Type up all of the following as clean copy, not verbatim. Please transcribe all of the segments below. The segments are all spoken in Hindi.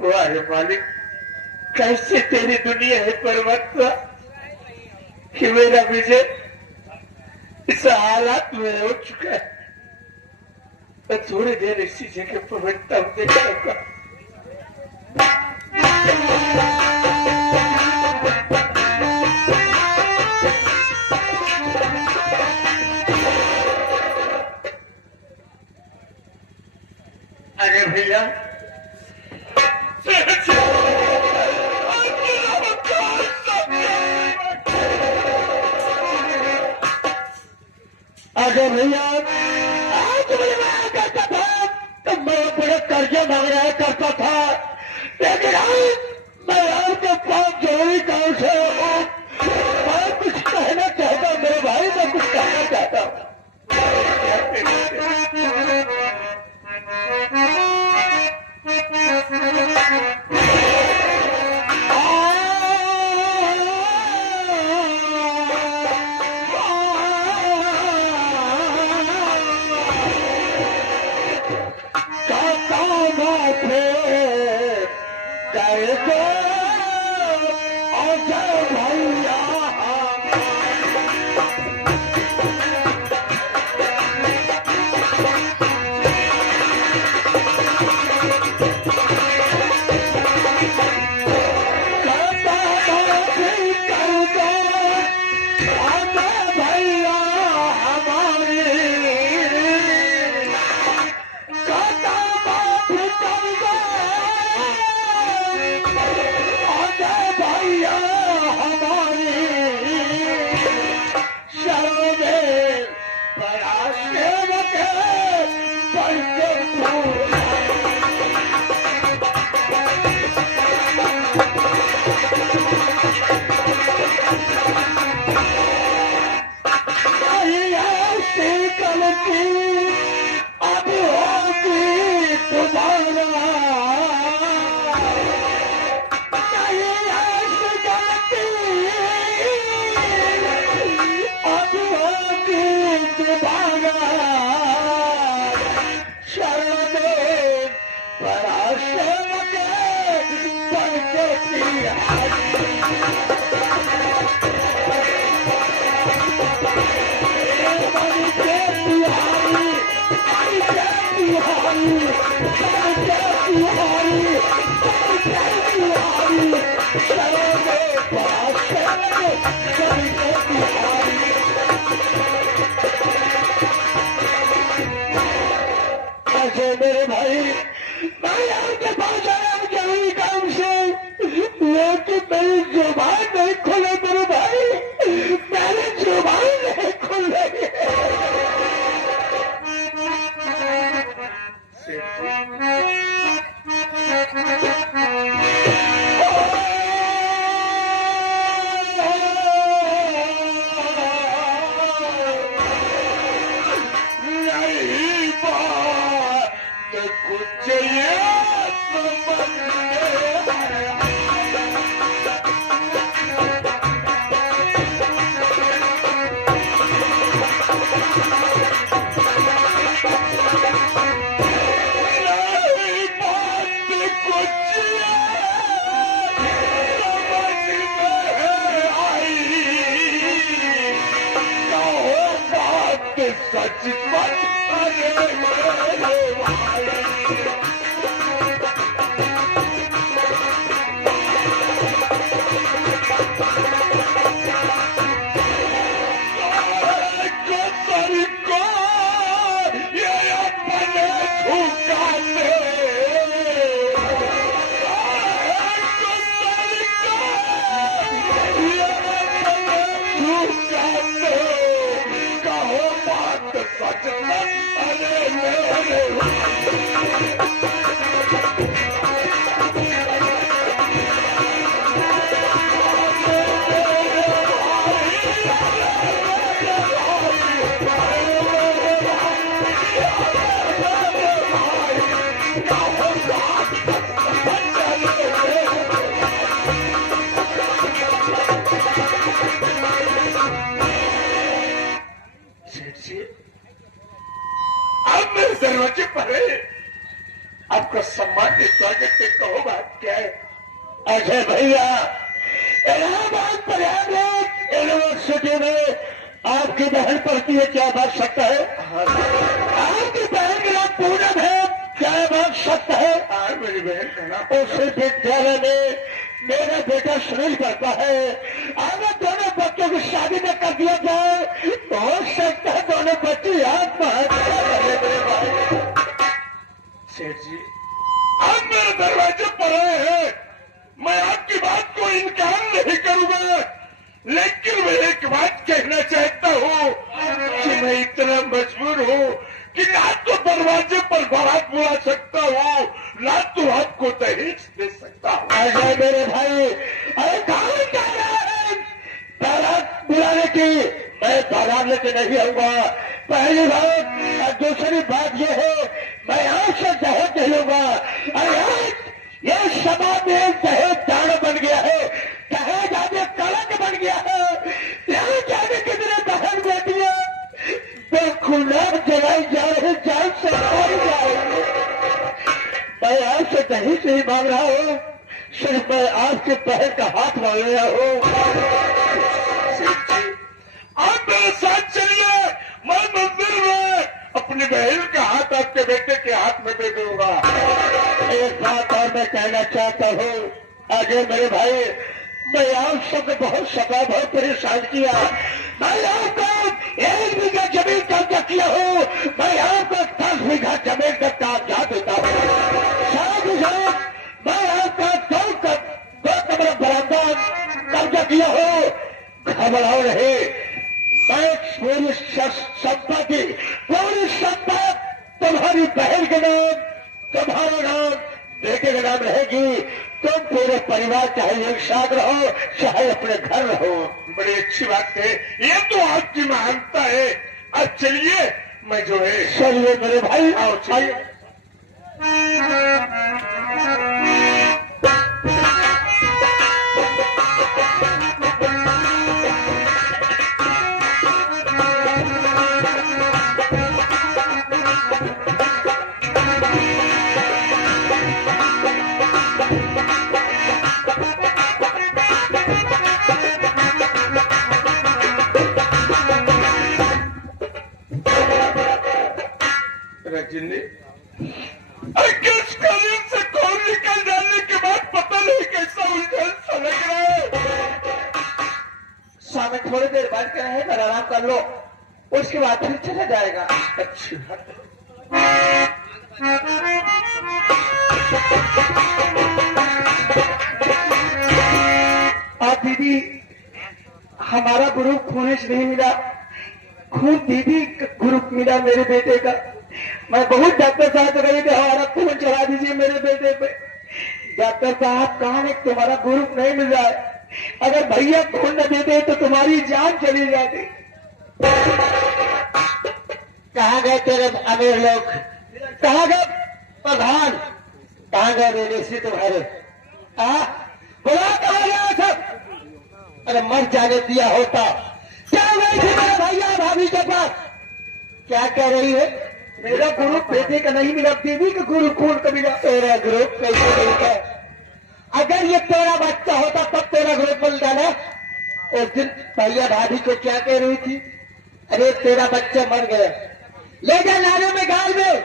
वाह मालिक, कैसे तेरी दुनिया है परमात्मा कि मेरा विजय इस हालात में हो चुका है। मैं थोड़ी देर इसी जगह पर बैठता हूँ, देखता हूँ। अरे भैया, अरे भैया, आज मुझे मैं करता था तो मैं बड़े कर्जे मांग रहा करता था, लेकिन आज मैं आपके पास जरूरी काम से हूँ। मैं कुछ कहना चाहता हूँ मेरे भाई, मैं कुछ कहना चाहता हूँ। मेरे भाई, मैं आपके पास आया जरूरी काम से, लेकिन मेरी जुबान नहीं खुले मेरे भाई, मेरी जुबान नहीं खुल रही सेठ जी, आप मेरे दरवाजे पर है, आपका सम्मान स्वागत है, कहो बात क्या है? अजय भैया, इलाहाबाद प्रयागराज यूनिवर्सिटी में आपकी बहन पढ़ती है, क्या बात सकता है? आपकी बहन का नाम पूनम है, क्या बात सकता है? मेरी बहन का नाम, उसी विद्यालय में मेरा बेटा सुनील पढ़ता है। अगर दोनों बच्चों की शादी में कर दिया जाए तो हो सकता है दोनों बच्चे आत्महत्या कर ले मेरे भाई। सेठ जी, आप मेरे दरवाजे पर आए हैं, मैं आपकी बात को इनकार नहीं करूंगा, लेकिन मैं एक बात कहना चाहता हूँ कि मैं इतना मजबूर हूँ कि ना तो दरवाजे पर बारात बुला सकता हूँ, ना तो आपको दहेज दे सकता हूँ। अरे मेरे भाई, अरे कहाँ जा रहा है बारात बुलाने की? मैं बारात लेके नहीं आऊंगा, पहली बात। और दूसरी बात यह है, मैं आपसे दहेज नहीं लूंगा। अरे ये समाज में दहेज दान बन गया है, दहेज आगे कलंक बन गया है। यहाँ जाने कितने बहन बेटियां बेखुनाह जलाई जा रही, जान से मारी जा रही। मैं आपसे दहेज नहीं मांग रहा हूँ, सिर्फ मैं आपके बहन का हाथ मांग रहा हूँ। आप मेरे साथ चलिए, मैं मंदिर में अपनी बहन का हाथ आपके बेटे के हाथ में दे दूंगा। एक बात और मैं कहना चाहता हूँ, आगे मेरे भाई, मैं आप सबको बहुत सता, बहुत परेशान किया। मैं आपको 1 बीघा जमीन कब्जा किया हूँ, मैं आपको 10 बीघा जमीन का कागजात देता हूँ। साथ ही साथ मैं आपका 2 कमरा बरामदा कब्जा किया हूँ। घबराओ नहीं, मैं पूरी संपत्ति, पूरी संपत्ति तुम्हारी बहन के नाम, तुम्हारा नाम, बेटे का नाम रहेगी। तुम पूरे परिवार चाहे एक साथ रहो, चाहे अपने घर रहो। बड़ी अच्छी बात है, ये तो आपकी महानता है। अब चलिए, मैं जो है, चलिए मेरे भाई, आओ चलिए। रजनी, किस करीब से कौन निकल जाने के बाद पता नहीं कैसा उलझन सा लग रहा है। शाम में थोड़ी देर बैठ कर रहेगा, आराम कर लो, उसके बाद फिर चला जाएगा। अच्छी बात है। आप दीदी, हमारा ग्रुप खून से नहीं मिला, खून दीदी ग्रुप मिला मेरे बेटे का। मैं बहुत डॉक्टर साहब से कही थी हमारा खून चला दीजिए मेरे बेटे पे। डॉक्टर साहब कहा नहीं, तुम्हारा ग्रुप नहीं मिल रहा है, अगर भैया खून न देते तो तुम्हारी जान चली जाती। कहाँ गए तेरे अमीर लोग? कहाँ गए प्रधान? कहाँ गए रेलेसी तुम्हारे? बुला कहाँ गया सब? अरे मर जाने दिया होता। क्या गई थी मेरे भैया भाभी के पास? क्या कह रही है? मेरा ग्रुप बेटे का नहीं मिला, दीदी का ग्रुप खून का मिला। तेरा ग्रुप कैसे मिलता? अगर ये तेरा बच्चा होता तब तेरा ग्रुप मिलता ना। उस दिन भैया भाभी को क्या कह रही थी? अरे तेरा बच्चा मर गया, ले जा नाले में गाल में।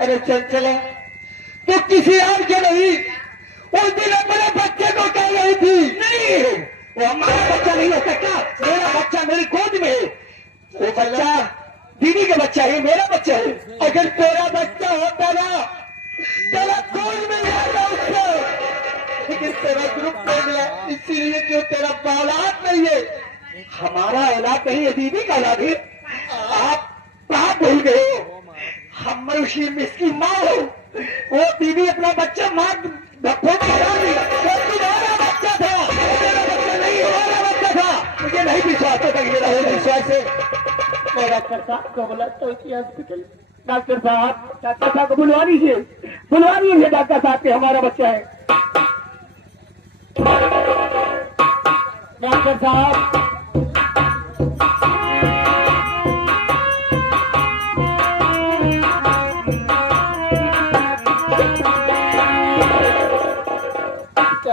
अरे चल चले, तो किसी और के नहीं, उस दिन अपने बच्चे को कह रही थी। नहीं, वो हमारा बच्चा नहीं हो सकता, मेरा बच्चा मेरी गोद में है। वो बच्चा दीदी का बच्चा है, मेरा बच्चा है। अगर तेरा बच्चा होता ना, तेरा गोद में जाता उसको, लेकिन तेरा ग्रुप नहीं मिला, इसीलिए क्यों तेरा औलाद नहीं है। हमारा औलाद नहीं है, दीदी का औलाद है। आप कहाँ भूल गए हो? हम उसी मिसकी माँ हो, वो दीदी अपना बच्चा माँ भक्तों को बता दी। वो तुम्हारा बच्चा था, मेरा बच्चा नहीं, हमारा बच्चा था। मुझे नहीं विश्वास होता, मेरा विश्वास है। मैं डॉक्टर साहब को बोला तो हॉस्पिटल, डॉक्टर साहब को बुलवा लीजिए, बुलवा लीजिए डॉक्टर साहब के, हमारा बच्चा है। डॉक्टर साहब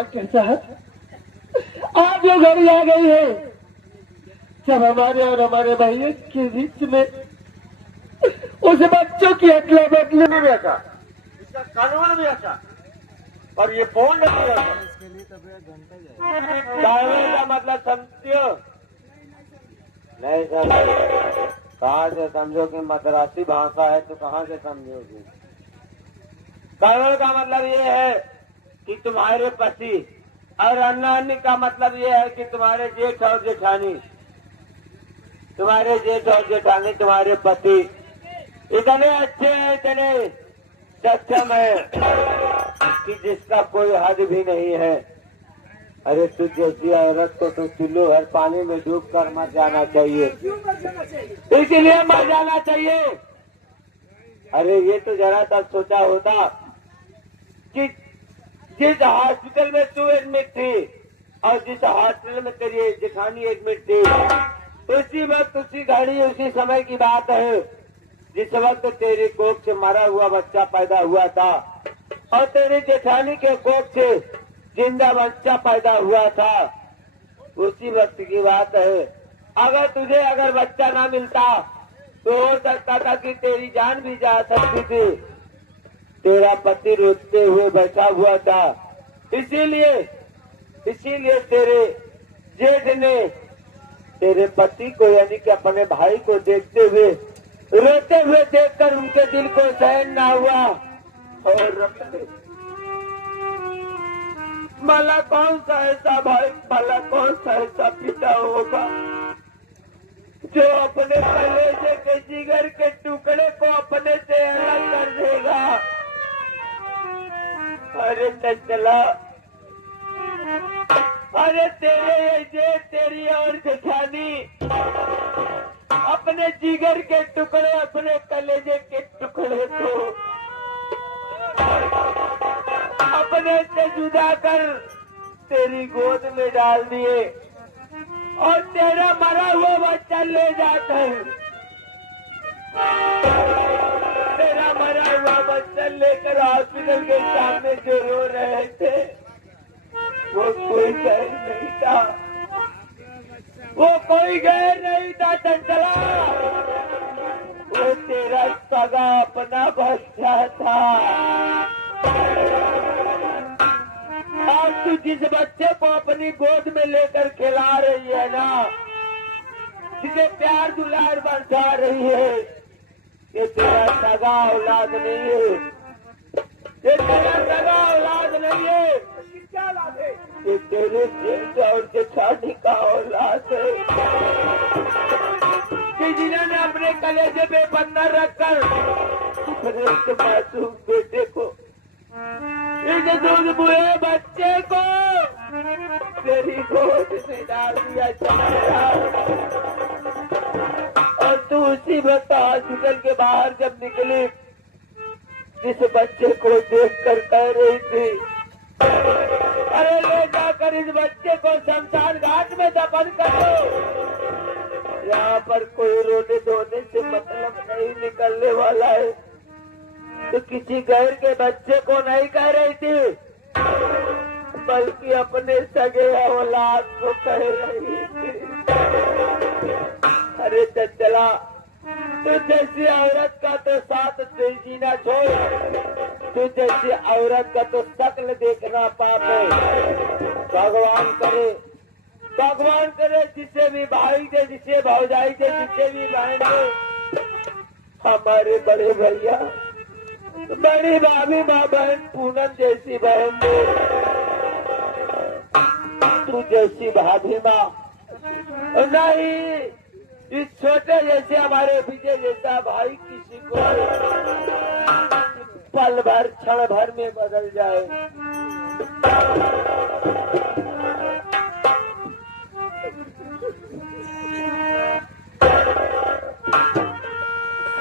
डॉक्टर साहब, आज वो घड़ी आ गई है जब हमारे और हमारे भाइयों के बीच में उस बच्चों की अदला बदली नहीं बेटा, इसका कानून भी अच्छा और ये फोन नहीं रहता। ड्राइवर का मतलब समझते हो? नहीं समझो। कहाँ से समझोगे? मद्रासी भाषा है तो कहाँ से समझोगे? ड्राइवर का मतलब ये है कि तुम्हारे पति, और अन्य का मतलब ये है कि तुम्हारे जेठ और जेठानी, तुम्हारे जेठ और जेठानी, तुम्हारे पति इतने अच्छे हैं, इतने सक्षम है कि जिसका कोई हद भी नहीं है। अरे तू जैसी औरत को तो चुल्लू हर पानी में डूब कर मर जाना चाहिए, इसीलिए मर जाना चाहिए। अरे ये तो जरा तब सोचा होता कि जिस हॉस्पिटल में तू एडमिट थी और जिस हॉस्पिटल में तेरी जेठानी एडमिट थी, उसी वक्त, उसी घड़ी, उसी समय की बात है जिस वक्त तेरी कोख से मरा हुआ बच्चा पैदा हुआ था और तेरी जेठानी के कोख से जिंदा बच्चा पैदा हुआ था। उसी वक्त की बात है। अगर बच्चा ना मिलता तो हो सकता था कि तेरी जान भी जा सकती थी। तेरा पति रोते हुए बैठा हुआ था, इसीलिए तेरे जेठ ने तेरे पति को, यानी कि अपने भाई को देखते हुए, रोते हुए देखकर उनके दिल को सहन ना हुआ और भला कौन सा ऐसा भाई, भला कौन सा ऐसा पिता होगा जो अपने कलेजे के जिगर के टुकड़े को अपने से अलग कर देगा। अरे चंचला, अरे तेरी और जेठानी अपने जिगर के टुकड़े, अपने कलेजे के टुकड़े को अपने से जुदा कर तेरी गोद में डाल दिए और तेरा मरा हुआ बच्चा ले जाकर, तेरा मरा हुआ बच्चा लेकर हॉस्पिटल के सामने जो रो रहे थे वो कोई गैर नहीं था, वो कोई गैर नहीं था चंचला, वो तेरा सगा अपना बच्चा था। आज तू जिस बच्चे को अपनी गोद में लेकर खिला रही है ना, जिसे प्यार दुलार बरसा रही है, ये तेरा सगा औलाद नहीं है, ये तेरा सगा औलाद नहीं है, क्या औलाद है? ये तेरे जेठ और जेठानी का औलाद है कि जिन्होंने अपने कलेजे पे बंदर रखकर अपने उस मासूम बेटे को, इस दूध बुए बच्चे को तेरी गोद में डाल दिया चला। और तू उसी वक्त हॉस्पिटल के बाहर जब निकली, जिस बच्चे को देखकर कह रही थी, अरे ले जाकर इस बच्चे को शमशान घाट में दफन कर दो, यहाँ पर कोई रोने धोने से मतलब नहीं निकलने वाला है, तो किसी गैर के बच्चे को नहीं कह रही थी, बल्कि अपने सगे औलाद को कह रही थी। अरे चंचला, तू जैसी औरत का तो साथ जीना छोड़, तू जैसी औरत का तो शक्ल देखना पाप है। भगवान करे जिसे भी भाई दे, जिसे भौजाई दे, जिसे भी बहन दे, हमारे बड़े भैया, बड़ी भाभी माँ बहन पूनम जैसी बहन दे, तू जैसी भाभी माँ नहीं, इस छोटे जैसे हमारे विजय जैसा भाई किसी को पल भर, क्षण भर में बदल जाए।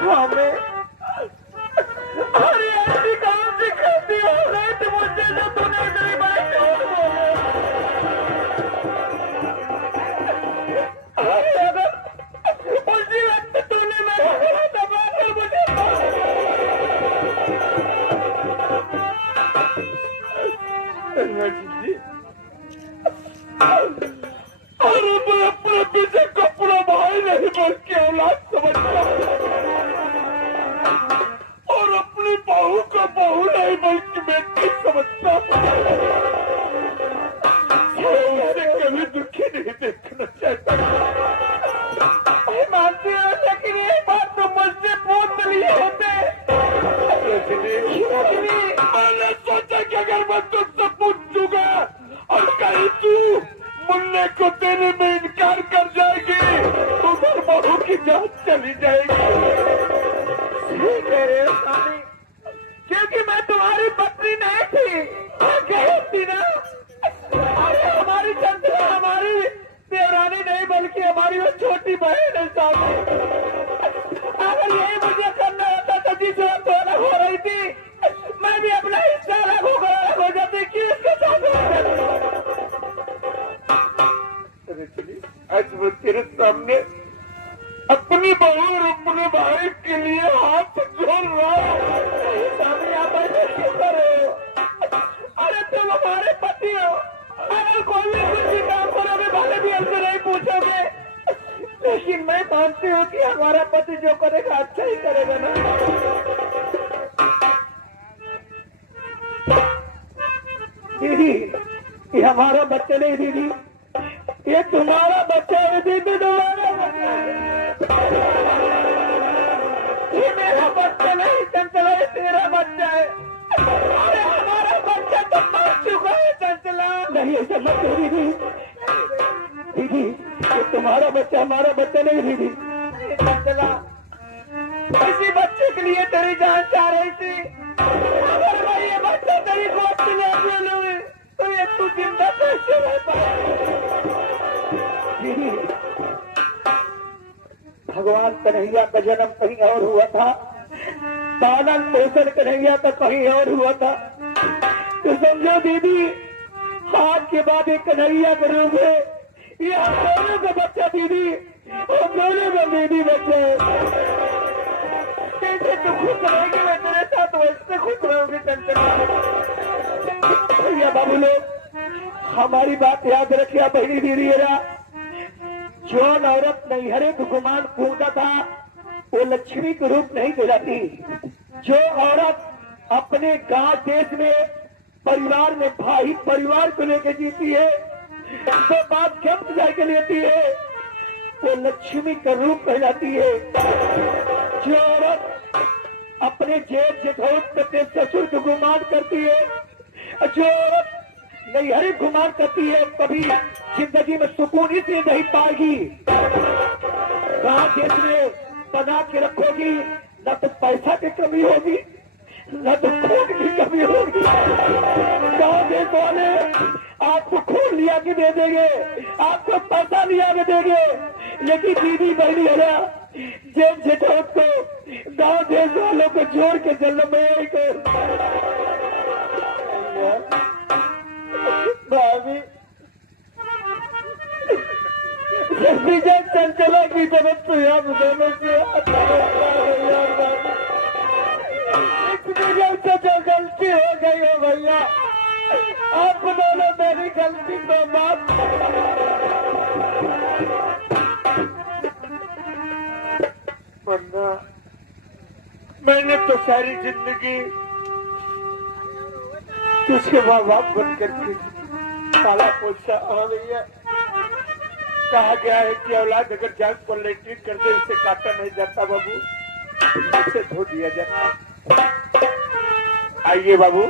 हमें अरे ऐसी कौन सी खेती हो गई तुम मुझसे जो तूने मेरी बात छोड़ बोले? अरे अगर उसी वक्त तूने मेरा दबा कर मुझे औलाद समझता और अपनी बहू को बहू नहीं बल्कि बेटी समझता। उसे कभी दुखी नहीं देखना चाहता। मैं मानती हूँ, लेकिन एक बात तो मुझसे पूछ लिए होते। मैंने सोचा कि अगर मैं तुझसे पूछूंगा और कहीं तू मुन्ने को देने में इनकार कर जाएगी तो उधर बहू की जान चली जाएगी। सही कह रहे हो स्वामी, क्योंकि मैं तुम्हारी पत्नी नहीं थी। मैं कही थी ना, अरे हमारी चंद्रा हमारी देवरानी नहीं बल्कि हमारी वो छोटी बहन है स्वामी। अगर यही मुझे करना होता तो जिस वक्त तो अलग हो रही थी, मैं भी अपना हिस्सा अलग हो जाती। कि इसके साथ आज वो तेरे सामने अपनी बहू और अपने भाई के लिए हाथ जोड़ रहा हूँ। स्वामी, आप ऐसे क्यों कर रहे हो? अरे तुम हमारे पति हो, अगर कोई भी कुछ भी काम करोगे भले भी हमसे नहीं पूछोगे, लेकिन मैं मानती हूँ कि हमारा पति जो करेगा अच्छा ही करेगा ना। दीदी, ये हमारा बच्चा नहीं दीदी, ये तुम्हारा बच्चा है दीदी, तुम्हारा बच्चा है। ये मेरा बच्चा नहीं चंचला, ये तेरा बच्चा है। अरे हमारा बच्चा तो मर चुका है चंचला। नहीं ऐसा मत करो दीदी। दीदी, ये तुम्हारा बच्चा हमारा बच्चा नहीं दीदी। चंचला, इसी बच्चे के लिए तेरी जान चाह रही थी। अगर मैं ये बच्चा तेरी गोद में ले लूंगी तो ये तू जिंदा कैसे रह पाएगी? दीदी, भगवान कन्हैया का जन्म कहीं और हुआ था, पालन पोषण कन्हैया का कहीं और हुआ था। तो समझो दीदी, आज के बाद एक कन्हैया के रूप है, ये हम दोनों का बच्चा दीदी, हम दोनों का दीदी बच्चा है। कैसे तू खुश रहेगी मैं तेरे साथ, वैसे खुश रहोगी चंचला। भैया बाबू लोग, हमारी बात याद रखिए बहनी दीदी। जो औरत नैहरे को गुमान पूछता था वो लक्ष्मी के रूप नहीं कहलाती। जो औरत अपने गांव देश में परिवार में भाई परिवार को लेकर जीती है, तो बात क्षम जाके लेती है, वो लक्ष्मी का रूप कहलाती है। जो औरत अपने जेठ जेठौत अपने ससुर को गुमान करती है, जो औरत नैहरे गुमान करती है, कभी जिंदगी में सुकून इसलिए नहीं पाएगी। गांव देश में बना के रखोगी, न तो पैसा की कमी होगी न तो खून की कमी होगी। गांव देश वाले आपको खून लिया के दे देंगे, आपको पैसा लिया के देंगे, लेकिन दीदी बहनी है ना, जेठ जेठौत को गांव देश वालों को जोड़ के जन्म में भाभी विजय चंचला की तरफ से हम दोनों से विजय से जो गलती हो गई है भैया, आप दोनों मेरी गलती को माफ। वरना मैंने तो सारी जिंदगी तुझके माँ बाप बनकर के साला पोछा। हाँ भैया, कहा गया है कि औलाद अगर जान को लेटरिन कर दे उसे काटा नहीं जाता बाबू, उसे धो दिया जाता। आइए बाबू,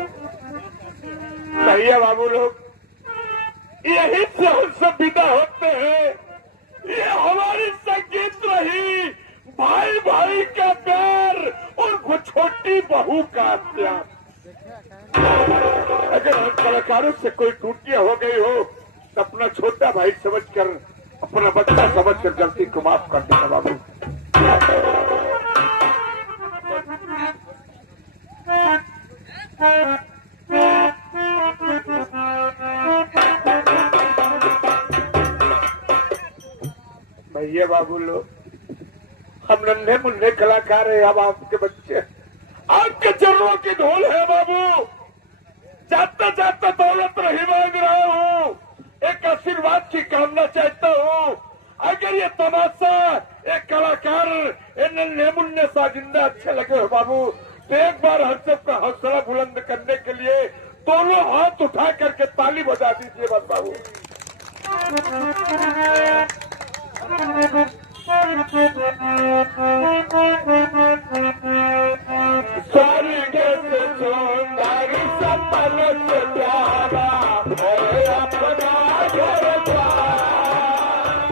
कहिए बाबू लोग, यही से हम सब विदा होते हैं। ये हमारी संगीत रही, भाई भाई का प्यार और वो छोटी बहू का प्यार। अगर हम कलाकारों से कोई टूटियां हो गई हो तो अपना छोटा भाई समझकर, अपना बच्चा समझकर गलती को माफ कर देना बाबू। भैया बाबू लोग, हम नन्हे मुन्ने कलाकार है, अब आपके बच्चे आपके चरणों की धूल है बाबू। जाता जाता दौलत रही मांग रहा हूँ, एक आशीर्वाद की कामना चाहता हूँ। अगर ये तमाशा एक कलाकार नन्हे मुन्ने साजिंदा अच्छे लगे हो बाबू, तो एक बार हर्षद का हौसला बुलंद करने के लिए दोनों हाथ उठा करके ताली बजा दीजिए बस बाबू। स्वर्ग से सुंदर सपन से प्यारा है अपना घर द्वार।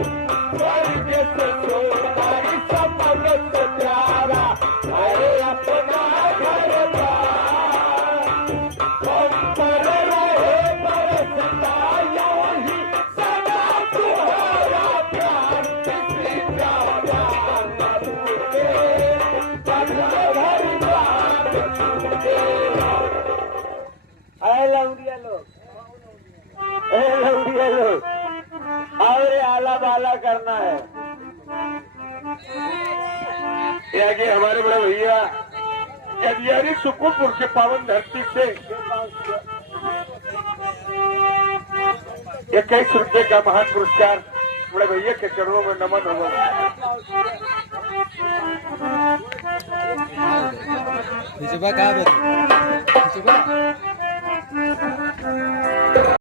स्वर्ग से सुंदर सपन से प्यारा है अपना घर द्वार। हम पर रहे बरसता यूं ही सदा तुम्हारा प्यार। किसी प्यारा न भूले लौंडिया लोग और आला बाला करना है। ये आगे हमारे बड़े भैया कदियारी सुकुरपुर के पावन धरती से 21 रुपये का महान पुरस्कार बड़े भैया के चरणों में नमन होगा। Coba